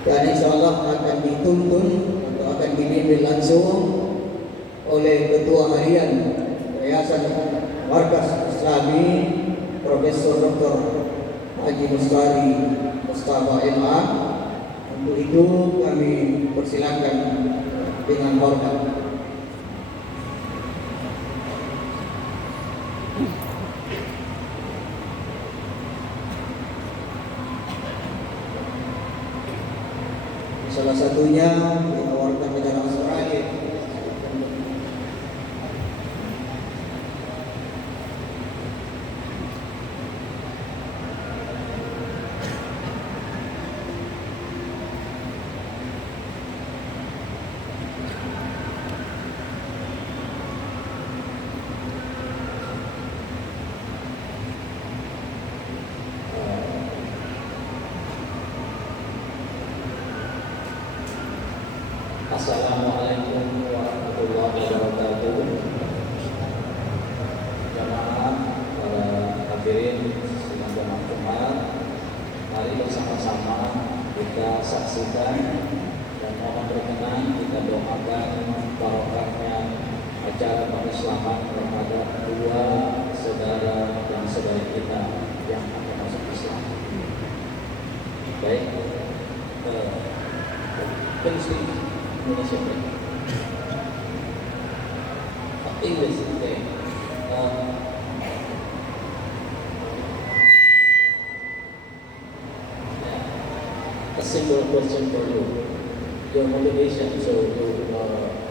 dan insya Allah akan dituntun atau akan dibimbing langsung oleh Ketua Harian Yayasan Markas Islami Profesor Dr. Haji Mustari Mustafa MA. Untuk itu kami persilakan dengan hormat. Salah satunya warga negara Australia. Assalamualaikum warahmatullahi wabarakatuh. Jamaah para hadirin sidang jamaah Jumat, mari bersama-sama kita saksikan dan mohon berkenan kita doakan barokahnya acara pengislaman terhadap dua saudara dan saudari kita yang akan masuk Islam. Baik, Indonesia English okay. A simple question for you. Your motivation so you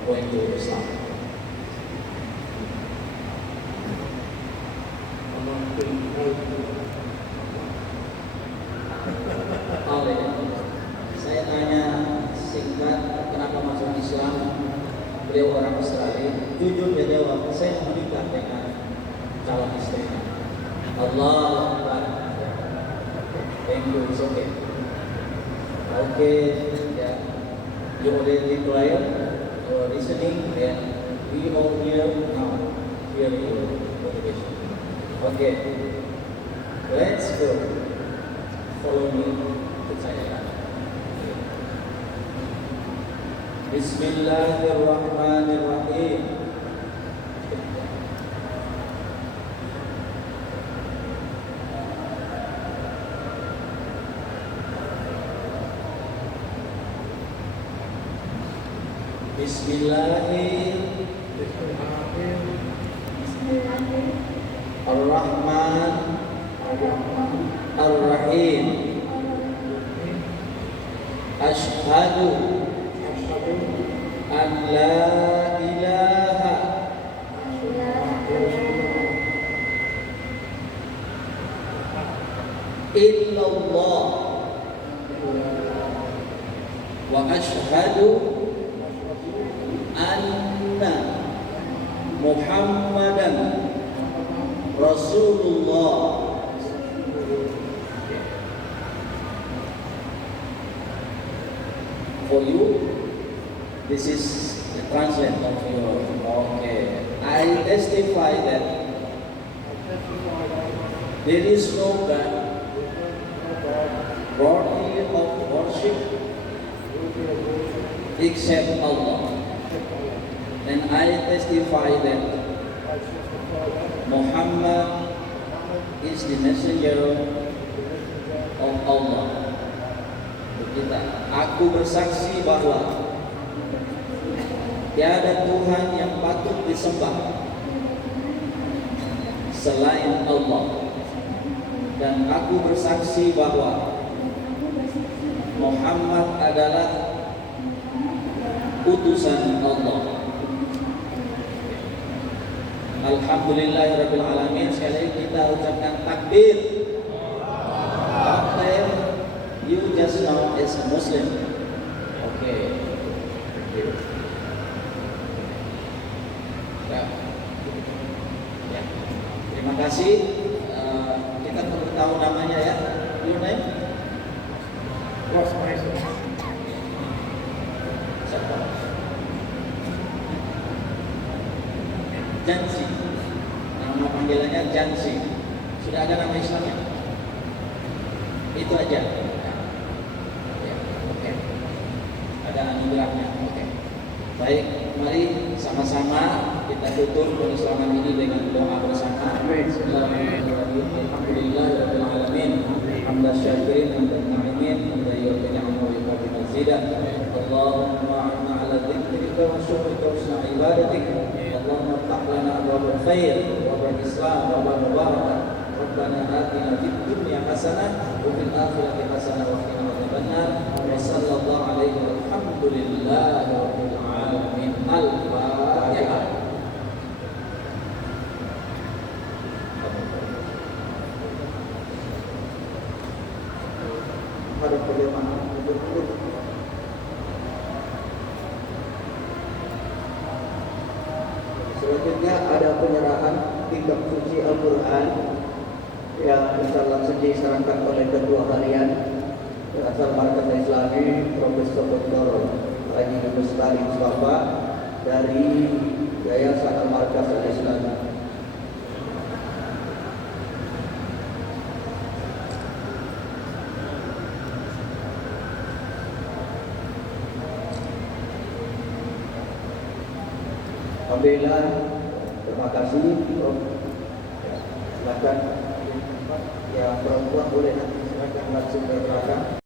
going to Islam. Oh ya. Saya tanya singkat, kenapa masuk Islam? Beliau orang Australia. Jujur dia jawab, saya menikah dengan calon istrinya. Allah Akbar. Thank you, it's okay. Okay, ya. You already declare your listening, then we all here now. Hear your motivation. Okay, let's go. Follow me to saya. Bismillahirrahmanirrahim. Bismillahirrahmanirrahim. Asyhadu an la ilaha illallah wa asyhadu anna Muhammadan Rasulullah. For you, this is the translate of your. Okay, I testify that there is no God worthy of worship except Allah, and I testify that Muhammad is the messenger of Allah. Aku bersaksi bahwa tiada Tuhan yang patut disembah selain Allah, dan aku bersaksi bahwa Muhammad adalah utusan Allah. Alhamdulillahirabbil alamin. Sekali lagi kita ucapkan takbir. Takbir. You just know as a Muslim. Okay. Ya. Ya. Terima kasih. Kita perlu tahu namanya ya. Your name? Ross Mason. Siapa? Jansi. Nama panggilannya Jansi. Sudah ada nama Islamnya? Itu aja. Ya. Oke. ada anugerahnya. Oke. Baik, mari sama-sama kita tutup penyelamatan ini dengan doa bersama. Alhamdulillahirabbil alamin. Hamdan syakirin hamdan na'imin hamdan yu'ti ni'amahu wa yukafi mazidah. Allahumma a'inna 'ala dzikrika wa syukrika wa husni ibadatik. Allahumma iftah lana abwaabal khair wa abwaabal islam wa abwaabal barakah. Rabbana atina fid dunya hasanah wa fil akhirati hasanah wa qina adzabannar. Wa sallallahu alaihi walhamdulillahi rabbil alamin. Al-Fatihah. Harus bagaimana? Selanjutnya ada penyerahan kitab suci Al-Quran yang insyaallah disarankan oleh Ketua Harian asal Markas Islami Profesor Dr. Haji Mustari Mustafa dari Yayasan Al-Markas Al-Islami. Alhamdulillah, terima kasih. Silakan yang perempuan boleh nanti silakan langsung ke belakang.